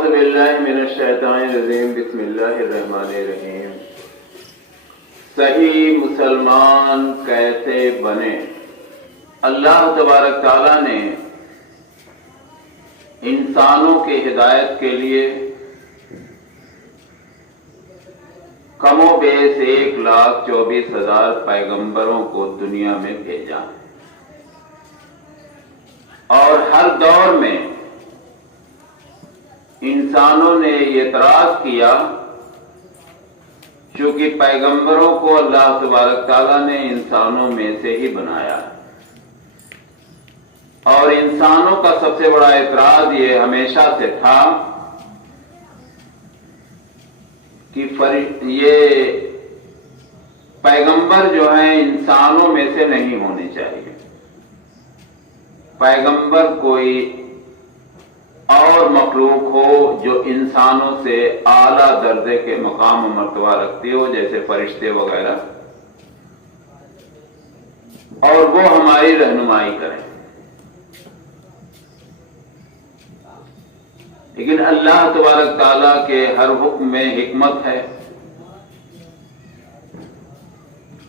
اعوذ باللہ من الشیطان الرجیم بسم اللہ الرحمن الرحیم۔ صحیح مسلمان کیسے بنے؟ اللہ تبارک تعالیٰ نے انسانوں کی ہدایت کے لیے کم و بیش 1,24,000 پیغمبروں کو دنیا میں بھیجا، اور ہر دور میں انسانوں نے یہ اعتراض کیا، چونکہ پیغمبروں کو اللہ تبارک تعالیٰ نے انسانوں میں سے ہی بنایا، اور انسانوں کا سب سے بڑا اعتراض یہ ہمیشہ سے تھا کہ یہ پیغمبر جو ہیں انسانوں میں سے نہیں ہونے چاہیے، پیغمبر کوئی اور مخلوق ہو جو انسانوں سے اعلیٰ درجے کے مقام و مرتبہ رکھتی ہو، جیسے فرشتے وغیرہ، اور وہ ہماری رہنمائی کریں۔ لیکن اللہ تبارک تعالیٰ کے ہر حکم میں حکمت ہے،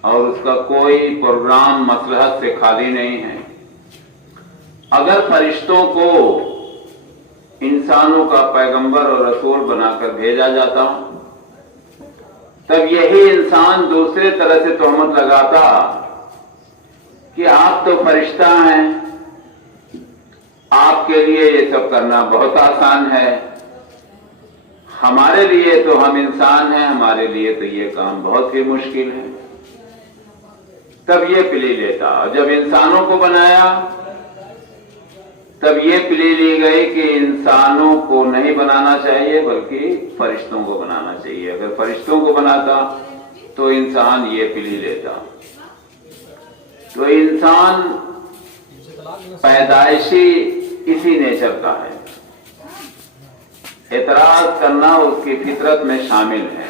اور اس کا کوئی پروگرام مصلحت سے خالی نہیں ہے۔ اگر فرشتوں کو انسانوں کا پیغمبر اور رسول بنا کر بھیجا جاتا، تب یہی انسان دوسرے طرح سے تہمت لگاتا کہ آپ تو فرشتہ ہیں، آپ کے لیے یہ سب کرنا بہت آسان ہے، ہمارے لیے تو ہم انسان ہیں، ہمارے لیے تو یہ کام بہت ہی مشکل ہے۔ تب یہ پلی لیتا، اور جب انسانوں کو بنایا تب یہ پلی لی گئی کہ انسانوں کو نہیں بنانا چاہیے بلکہ فرشتوں کو بنانا چاہیے۔ اگر فرشتوں کو بناتا تو انسان یہ پلی لیتا۔ تو انسان پیدائشی اسی نیچر کا ہے، اعتراض کرنا اس کی فطرت میں شامل ہے،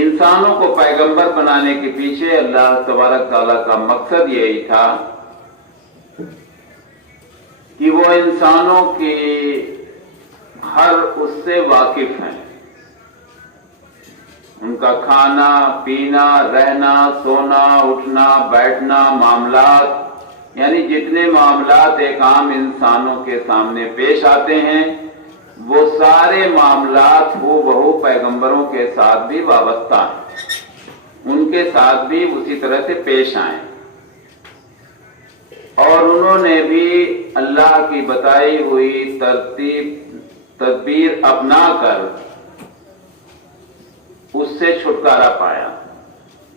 انسانوں کو پیغمبر بنانے کے پیچھے اللہ تبارک تعالیٰ کا مقصد یہی تھا کہ وہ انسانوں کی ہر اس سے واقف ہیں، ان کا کھانا پینا، رہنا، سونا، اٹھنا، بیٹھنا، معاملات، یعنی جتنے معاملات ایک عام انسانوں کے سامنے پیش آتے ہیں وہ سارے معاملات ہو بہو پیغمبروں کے ساتھ بھی وابستہ ہیں، ان کے ساتھ بھی اسی طرح سے پیش آئیں، اور انہوں نے بھی اللہ کی بتائی ہوئی تدبیر اپنا کر اس سے چھٹکارا پایا،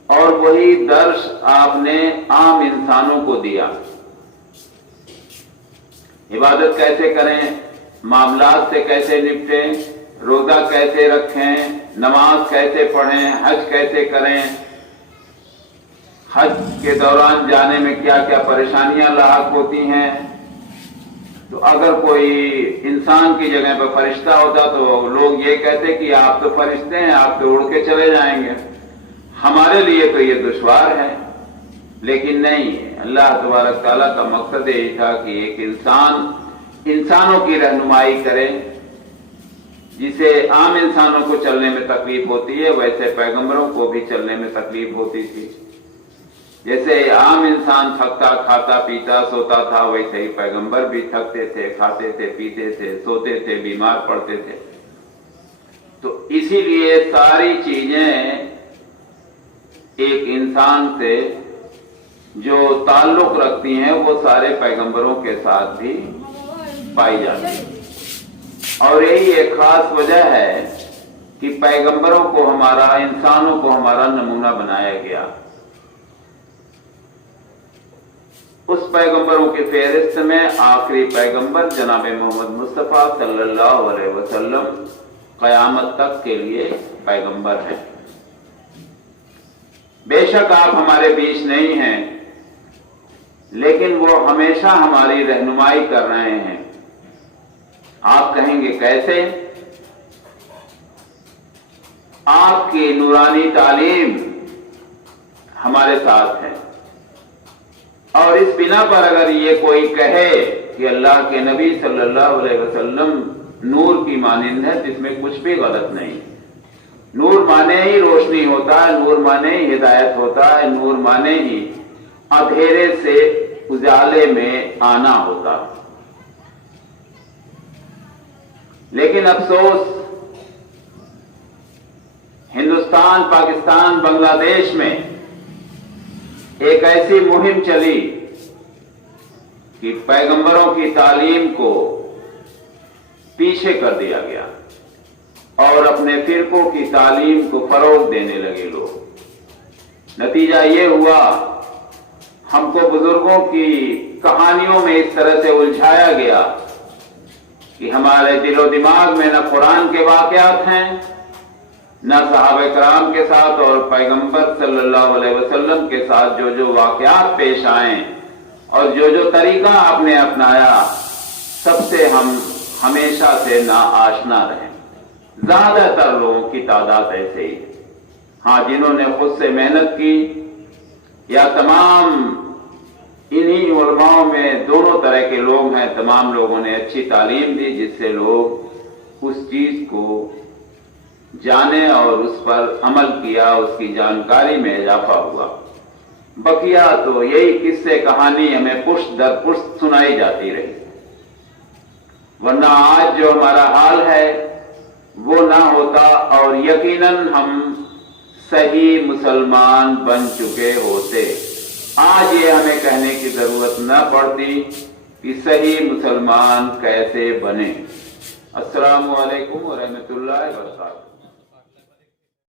اور وہی درس آپ نے عام انسانوں کو دیا۔ عبادت کیسے کریں، معاملات سے کیسے نپٹیں، روزہ کیسے رکھیں، نماز کیسے پڑھیں، حج کیسے کریں، حج کے دوران جانے میں کیا کیا پریشانیاں لاحق ہوتی ہیں۔ تو اگر کوئی انسان کی جگہ پر فرشتہ ہوتا تو لوگ یہ کہتے کہ آپ تو فرشتے ہیں، آپ تو اڑ کے چلے جائیں گے، ہمارے لیے تو یہ دشوار ہے۔ لیکن نہیں، اللہ تبارک تعالیٰ کا مقصد یہی تھا کہ ایک انسان انسانوں کی رہنمائی کرے۔ جسے عام انسانوں کو چلنے میں تکلیف ہوتی ہے ویسے پیغمبروں کو بھی چلنے میں تکلیف ہوتی تھی۔ جیسے عام انسان تھکتا کھاتا پیتا سوتا تھا، ویسے ہی پیغمبر بھی تھکتے تھے، کھاتے تھے، پیتے تھے، سوتے تھے، بیمار پڑتے تھے۔ تو اسی لیے ساری چیزیں ایک انسان سے جو تعلق رکھتی ہیں وہ سارے پیغمبروں کے ساتھ بھی پائی جاتی ہے، اور یہی ایک خاص وجہ ہے کہ پیغمبروں کو ہمارا، انسانوں کو ہمارا نمونہ بنایا گیا۔ اس پیغمبروں کی فہرست میں آخری پیغمبر جناب محمد مصطفیٰ صلی اللہ علیہ وسلم قیامت تک کے لیے پیغمبر ہیں۔ بے شک آپ ہمارے بیچ نہیں ہیں، لیکن وہ ہمیشہ ہماری رہنمائی کر رہے ہیں۔ آپ کہیں گے کیسے؟ آپ کی نورانی تعلیم ہمارے ساتھ ہیں. اور اس بنا پر اگر یہ کوئی کہے کہ اللہ کے نبی صلی اللہ علیہ وسلم نور کی مانند ہے تو اس میں کچھ بھی غلط نہیں. نور مانے ہی روشنی ہوتا ہے، نور مانے ہی ہدایت ہوتا ہے، نور مانے ہی اندھیرے سے اجالے میں آنا ہوتا. لیکن افسوس ہندوستان، پاکستان، بنگلہ دیش میں ایک ایسی مہم چلی کہ پیغمبروں کی تعلیم کو پیچھے کر دیا گیا اور اپنے فرقوں کی تعلیم کو فروغ دینے لگے لوگ. نتیجہ یہ ہوا ہم کو بزرگوں کی کہانیوں میں اس طرح سے الجھایا گیا کہ ہمارے دل و دماغ میں نہ قرآن کے واقعات ہیں، نہ صحابہ کرام کے ساتھ اور پیغمبر صلی اللہ علیہ وسلم کے ساتھ جو واقعات پیش آئیں اور جو طریقہ آپ نے اپنایا، سب سے ہم ہمیشہ سے ناآشنا رہیں. زیادہ تر لوگوں کی تعداد ایسے ہی ہے. ہاں، جنہوں نے خود سے محنت کی یا تمام انہی علماء میں دونوں طرح کے لوگ ہیں، تمام لوگوں نے اچھی تعلیم دی جس سے لوگ اس چیز کو جانے اور اس پر عمل کیا، اس کی جانکاری میں اضافہ ہوا. بقیہ تو یہی قصے کہانی ہمیں پشت در پشت سنائی جاتی رہی، ورنہ آج جو ہمارا حال ہے وہ نہ ہوتا اور یقیناً ہم صحیح مسلمان بن چکے ہوتے. آج یہ ہمیں کہنے کی ضرورت نہ پڑتی کہ صحیح مسلمان کیسے بنے. السلام علیکم ورحمۃ اللہ وبرکاتہ.